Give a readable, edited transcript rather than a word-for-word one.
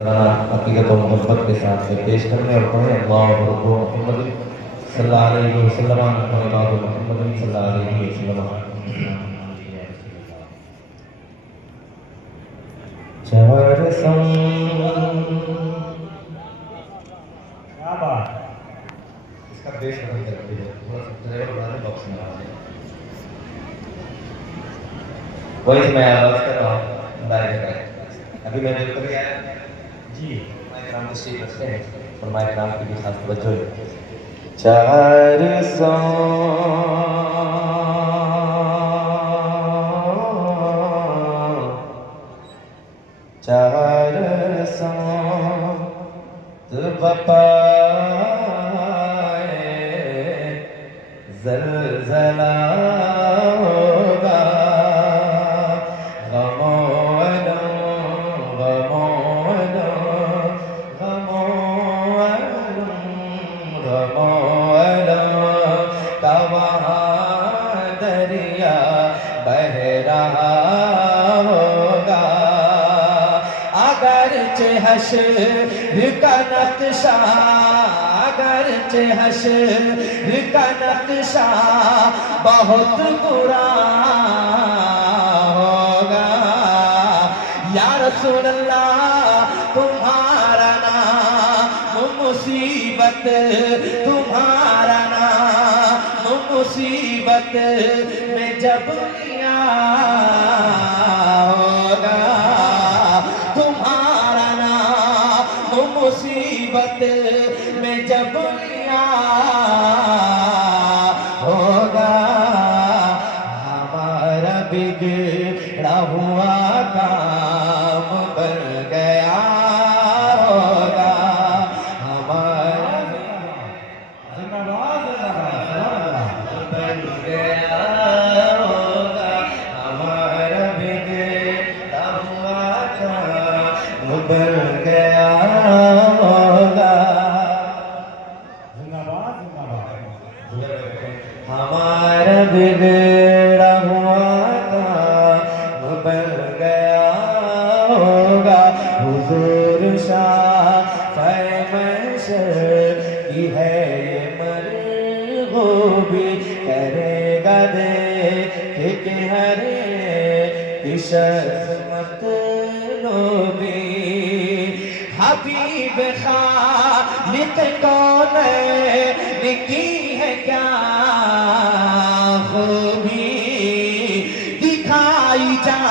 हकीकत और मोहब्बत के साथ में पेश करने और पढ़े अल्लाह मोहम्मद सल्लल्लाहु अलैहि वसल्लम मोहम्मद सल्लल्लाहु अलैहि वसल्लम। चार क्या बात, इसका बेस बदल कर दिया, थोड़ा सा ड्राइवर बना दे, बॉक्स में आ जाए। वही मैं आवाज कर रहा हूँ डायरेक्ट। अभी मैं जो कर गया जी माइक नाम से रखते हैं और माइक नाम की भी खास तवज्जो है। चार सौ ज़लज़ला होगा, का वहाँ दरिया बह रहा होगा। अगरचे हश्र का नक्शा, अगरचे हश्र का नक्शा बहुत बुरा होगा। या रसूल अल्लाह तुम्हारा नाम मुसीबत, तुम्हारा नाम मुसीबत में जब लिया होगा, तुम्हारा नाम मुसीबत में जब लिया होगा। हमारा बिगड़ा हुआ काम बन गया होगा, हमारा बन गया होगा, हमारा बिगड़ा हुआ काम बन गया होगा। हमारा बिगड़ा हुआ काम बन गया होगा। हुजूर शाफ़ए महशर की है ये मरग़ूबी, करेगा देख के हर शख्स मतलूबी। हबीब खालिक कौनैन की है क्या खूबी, दिखाई जा